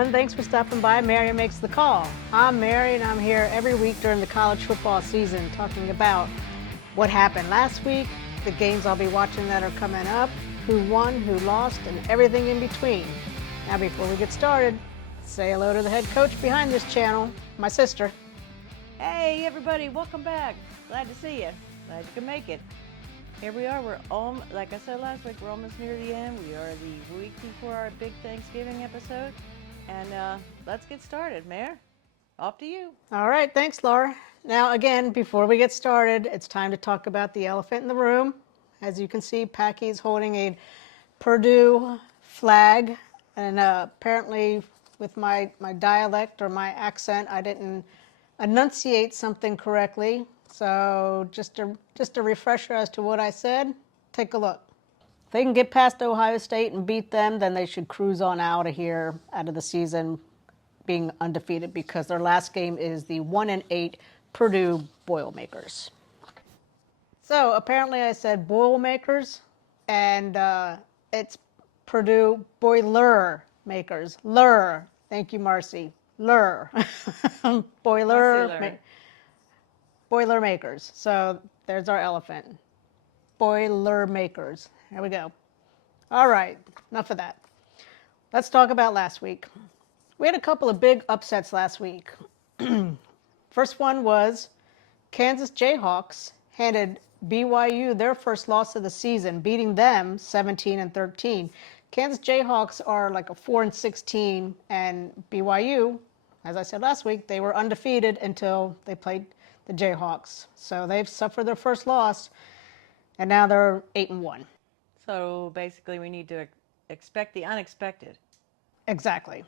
everyone. Thanks for stopping by. Mary Makes the Call. I'm Mary, and I'm here every week during the college football season talking about what happened last week, the games I'll be watching that are coming up, who won, who lost, and everything in between. Now, before we get started, say hello to the head coach behind this channel, my sister. Hey everybody, welcome back. Glad to see you. Glad you can make it. Here we are. We're like I said last week, we're almost near the end. We are the week before our big Thanksgiving episode. And let's get started. Mayor, off to you. All right, thanks, Laura. Now, again, before we get started, it's time to talk about the elephant in the room. As you can see, Packy's holding a Purdue flag, and apparently with my dialect or my accent, I didn't enunciate something correctly. So just a refresher as to what I said, take a look. If they can get past Ohio State and beat them, then they should cruise on out of here, out of the season, being undefeated, because their last game is the 1-8 Purdue Boilermakers. So apparently I said Boilermakers, and it's Purdue Boilermakers. Lur. Thank you, Marcy. Lur. Boilermakers. So there's our elephant. Boilermakers. There we go. All right, enough of that. Let's talk about last week. We had a couple of big upsets last week. First one was Kansas Jayhawks handed BYU their first loss of the season, beating them 17-13. Kansas Jayhawks are like a 4-16, and BYU, as I said last week, they were undefeated until they played the Jayhawks. So they've suffered their first loss, and now they're 8-1. So basically we need to expect the unexpected. Exactly.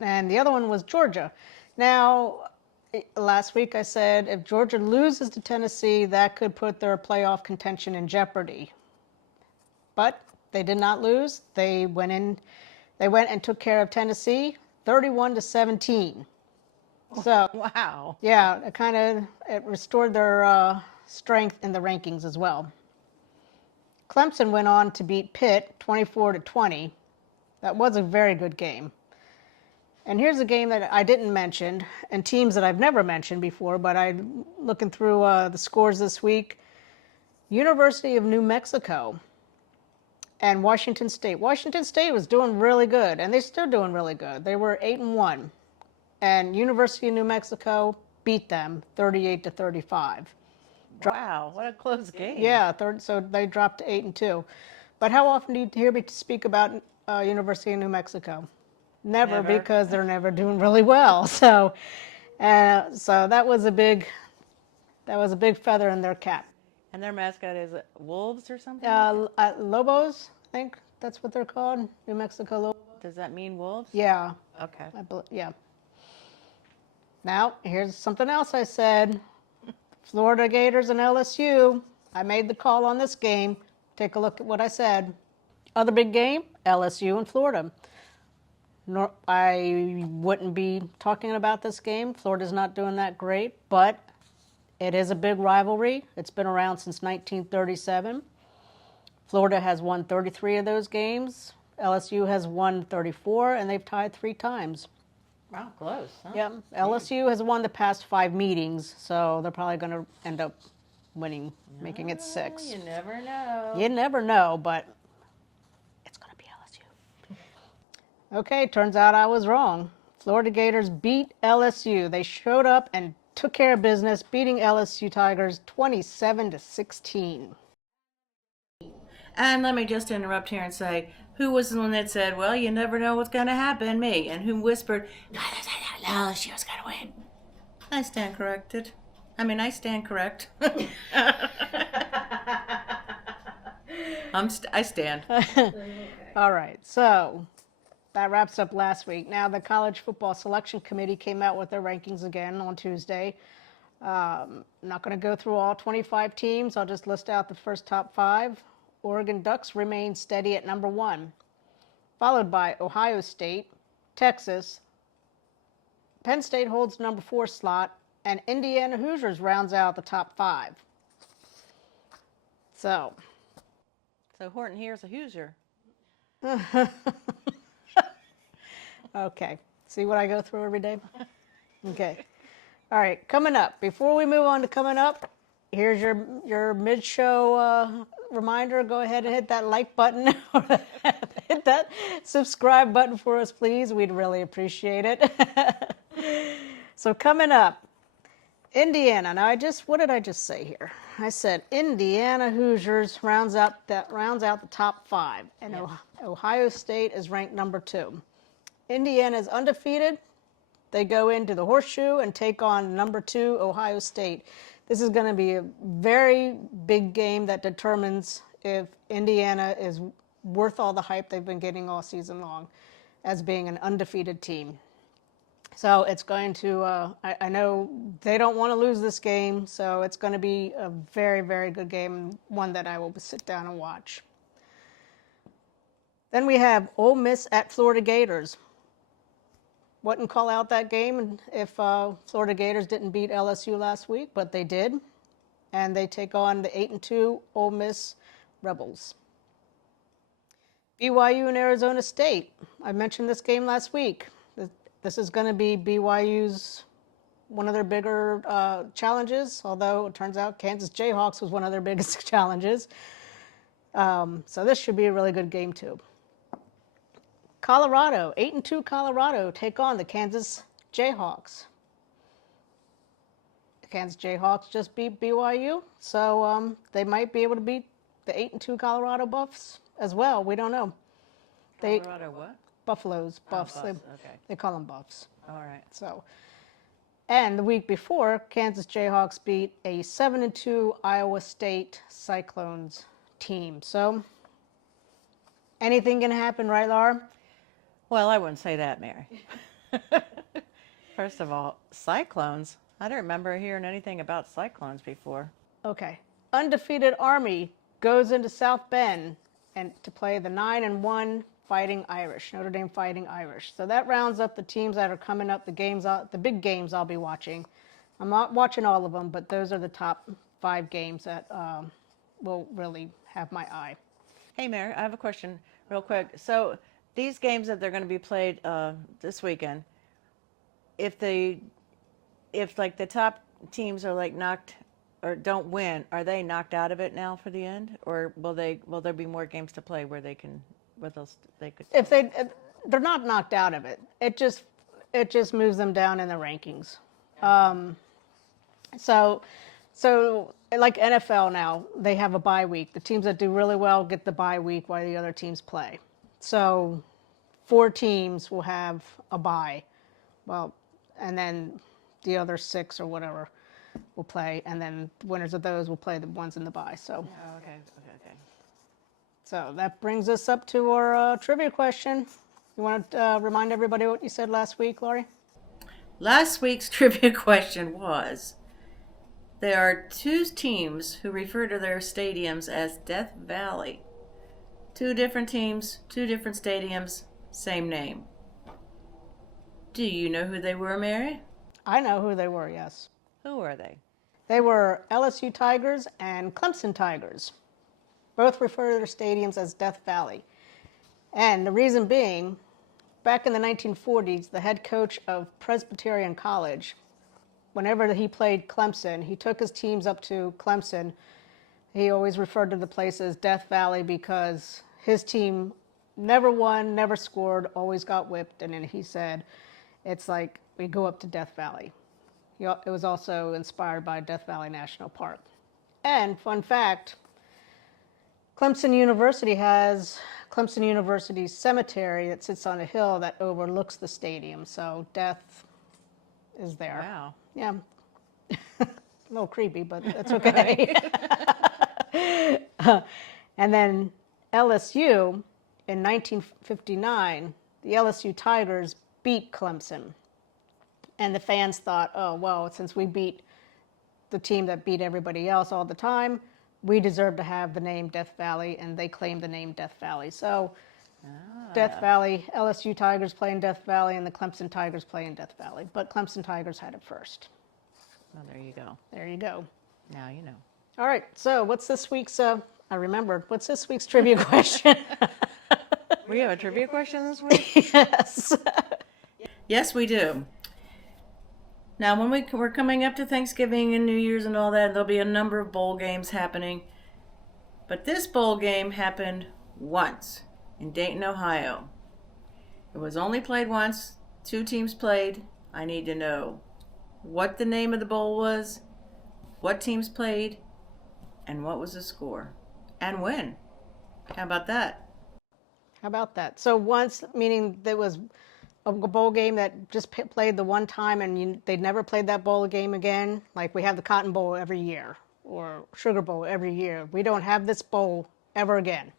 And the other one was Georgia. Now, last week I said if Georgia loses to Tennessee, that could put their playoff contention in jeopardy. But they did not lose. They went and took care of Tennessee 31-17. So wow. Yeah, it restored their strength in the rankings as well. Clemson went on to beat Pitt 24-20. That was a very good game. And here's a game that I didn't mention, and teams that I've never mentioned before, but I'm looking through the scores this week. University of New Mexico and Washington State. Washington State was doing really good, and they're still doing really good. They were 8-1, and University of New Mexico beat them 38-35. Wow, what a close game. Yeah, so they dropped to 8-2. But how often do you hear me speak about University of New Mexico? Never, because they're never doing really well. So that was a big feather in their cap. And their mascot is wolves or something? Lobos, I think that's what they're called. New Mexico Lobos. Does that mean wolves? Yeah. Okay. Yeah. Now, here's something else I said. Florida Gators and LSU. I made the call on this game. Take a look at what I said. Other big game, LSU and Florida. I wouldn't be talking about this game. Florida's not doing that great, but it is a big rivalry. It's been around since 1937. Florida has won 33 of those games. LSU has won 34, and they've tied 3 times. Wow, close, huh? Yeah, LSU has won the past 5 meetings, so they're probably going to end up winning, making it 6. You never know. You never know, but it's going to be LSU. Okay, turns out I was wrong. Florida Gators beat LSU. They showed up and took care of business, beating LSU Tigers 27-16. And let me just interrupt here and say, who was the one that said, well, you never know what's going to happen? Me. And who whispered, no, she was going to win. I stand corrected. I stand correct. I stand. All right, so that wraps up last week. Now the College Football Selection Committee came out with their rankings again on Tuesday. I'm not going to go through all 25 teams. I'll just list out the first top 5. Oregon Ducks remain steady at number 1, followed by Ohio State, Texas. Penn State holds number 4 slot, and Indiana Hoosiers rounds out the top 5. So Horton here's a Hoosier. Okay. See what I go through every day? Okay. All right. Coming up. Before we move on to coming up, here's your mid-show reminder. Go ahead and hit that like button. Hit that subscribe button for us, please. We'd really appreciate it. So coming up, Indiana. Now what did I just say here? I said Indiana Hoosiers rounds out the top 5, and Yes. Ohio State is ranked number 2. Indiana is undefeated. They go into the Horseshoe and take on number 2 Ohio State. This is going to be a very big game that determines if Indiana is worth all the hype they've been getting all season long as being an undefeated team. So it's going to, I know they don't want to lose this game, so it's going to be a very, very good game, one that I will sit down and watch. Then we have Ole Miss at Florida Gators. Wouldn't call out that game if Florida Gators didn't beat LSU last week, but they did. And they take on the 8-2 Ole Miss Rebels. BYU and Arizona State. I mentioned this game last week. This is going to be BYU's one of their bigger challenges, although it turns out Kansas Jayhawks was one of their biggest challenges. So this should be a really good game too. Colorado, 8-2 Colorado take on the Kansas Jayhawks. The Kansas Jayhawks just beat BYU, so they might be able to beat the 8-2 Colorado Buffs as well. We don't know. Colorado what? Buffaloes, Buffs. Buffs, okay. They call them Buffs. All right. So, and the week before, Kansas Jayhawks beat a 7-2 Iowa State Cyclones team. So, anything can happen, right, Laura? Well, I wouldn't say that, Mary. First of all, Cyclones. I don't remember hearing anything about Cyclones before. Okay. Undefeated Army goes into South Bend and to play the 9-1 Fighting Irish, Notre Dame Fighting Irish. So that rounds up the teams that are coming up, the big games I'll be watching. I'm not watching all of them, but those are the top 5 games that will really have my eye. Hey, Mary, I have a question real quick. So these games that they're going to be played this weekend, if like the top teams are like knocked or don't win, are they knocked out of it now for the end, or will there be more games to play where they can, they could? If they're not knocked out of it, it just moves them down in the rankings. So like NFL now, they have a bye week. The teams that do really well get the bye week while the other teams play. So 4 teams will have a bye. Well, and then the other 6 or whatever will play, and then the winners of those will play the ones in the bye. So, Oh, okay. so that brings us up to our trivia question. You want to remind everybody what you said last week, Laurie? Last week's trivia question was, there are 2 teams who refer to their stadiums as Death Valley. 2 different teams, 2 different stadiums, same name. Do you know who they were, Mary? I know who they were, yes. Who are they? They were LSU Tigers and Clemson Tigers. Both refer to their stadiums as Death Valley. And the reason being, back in the 1940s, the head coach of Presbyterian College, whenever he played Clemson, he took his teams up to Clemson. He always referred to the place as Death Valley because his team never won, never scored, always got whipped. And then he said, it's like we go up to Death Valley. It was also inspired by Death Valley National Park. And fun fact, Clemson University has Clemson University's cemetery that sits on a hill that overlooks the stadium. So death is there. Wow. Yeah. A little creepy, but that's okay. And then LSU, in 1959, the LSU Tigers beat Clemson. And the fans thought, oh, well, since we beat the team that beat everybody else all the time, we deserve to have the name Death Valley, and they claimed the name Death Valley. So Death Valley, LSU Tigers play in Death Valley, and the Clemson Tigers play in Death Valley. But Clemson Tigers had it first. Well, there you go. There you go. Now you know. All right, so what's this week's, I remembered, what's this week's trivia question? We have a trivia question this week? Yes. Yes, we do. Now, when we're coming up to Thanksgiving and New Year's and all that, there'll be a number of bowl games happening. But this bowl game happened once in Dayton, Ohio. It was only played once. 2 teams played. I need to know what the name of the bowl was, what teams played, and what was the score, and when. How about that? How about that? So once, meaning there was a bowl game that just played the one time and they'd never played that bowl game again? Like we have the Cotton Bowl every year or Sugar Bowl every year. We don't have this bowl ever again.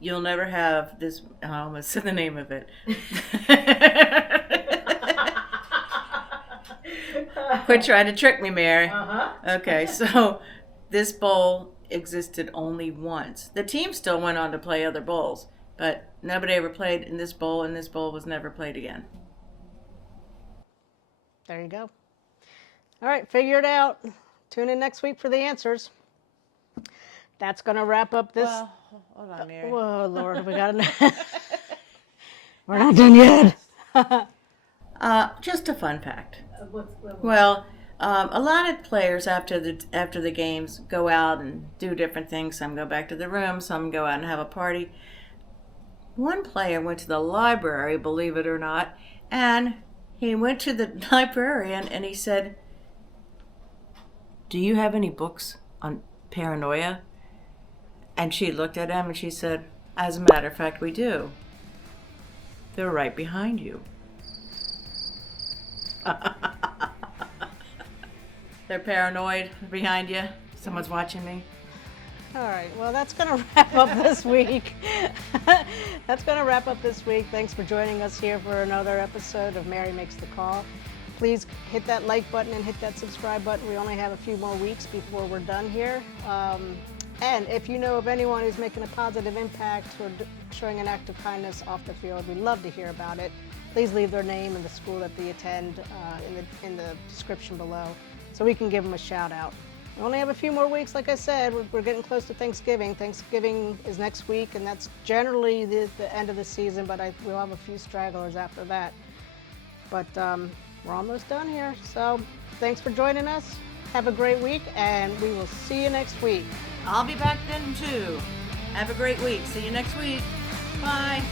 You'll never have this. I almost said the name of it. Quit trying to trick me, Mary. Okay, so this bowl existed only once. The team still went on to play other bowls, but nobody ever played in this bowl, and this bowl was never played again. There you go. All right, figure it out. Tune in next week for the answers. That's going to wrap up this. Well, hold on, Mary. Whoa, Lord, we got to. We're not done yet. Just a fun fact. Well, a lot of players after the games go out and do different things. Some go back to the room. Some go out and have a party. One player went to the library, believe it or not, and he went to the librarian and he said, "Do you have any books on paranoia?" And she looked at him and she said, "As a matter of fact, we do. They're right behind you." They're paranoid behind you. Someone's watching me. All right, well, that's going to wrap up this week. That's going to wrap up this week. Thanks for joining us here for another episode of Mary Makes the Call. Please hit that like button and hit that subscribe button. We only have a few more weeks before we're done here. And if you know of anyone who's making a positive impact or showing an act of kindness off the field, we'd love to hear about it. Please leave their name and the school that they attend in the description below so we can give them a shout out. We only have a few more weeks, like I said. We're getting close to Thanksgiving. Thanksgiving is next week, and that's generally the end of the season, but we'll have a few stragglers after that. But we're almost done here. So thanks for joining us. Have a great week, and we will see you next week. I'll be back then too. Have a great week. See you next week. Bye.